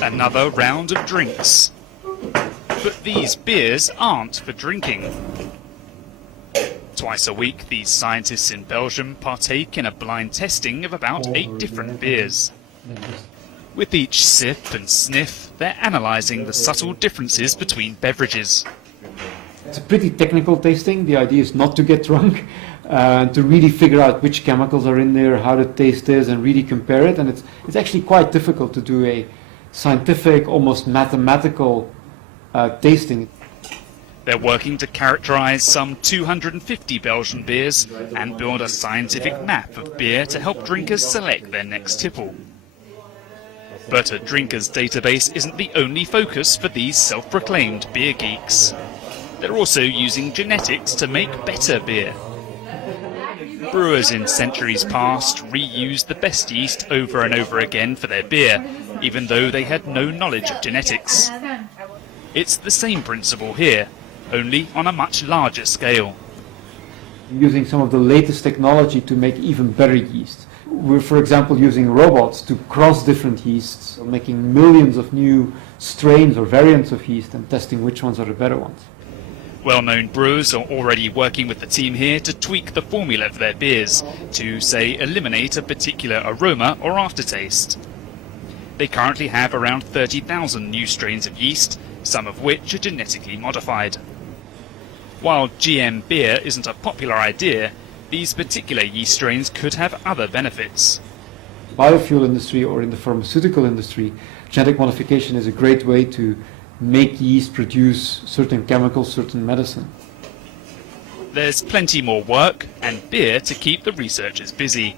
Another round of drinks. But these beers aren't for drinking. Twice a week, these scientists in Belgium partake in a blind testing of about 8 different beers. With each sip and sniff, they're analysing the subtle differences between beverages. It's a pretty technical tasting. The idea is not to get drunk, to really figure out which chemicals are in there, how the taste is, and really compare it. And it's actually quite difficult to do a scientific, almost mathematical tasting. They're working to characterise some 250 Belgian beers and build a scientific map of beer to help drinkers select their next tipple. But a drinkers database isn't the only focus for these self-proclaimed beer geeks. They're also using genetics to make better beer. Brewers in centuries past reused the best yeast over and over again for their beer, even though they had no knowledge of genetics. It's the same principle here, only on a much larger scale. Using some of the latest technology to make even better yeast. We're, for example, using robots to cross different yeasts, making millions of new strains or variants of yeast and testing which ones are the better ones. Well-known brewers are already working with the team here to tweak the formula for their beers to, say, eliminate a particular aroma or aftertaste. They currently have around 30,000 new strains of yeast, some of which are genetically modified. While GM beer isn't a popular idea, these particular yeast strains could have other benefits. Biofuel industry or in the pharmaceutical industry, genetic modification is a great way to make yeast produce certain chemicals, certain medicine. There's plenty more work and beer to keep the researchers busy.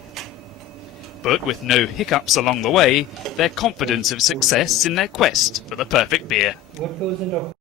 But with no hiccups along the way, they're confident of success in their quest for the perfect beer.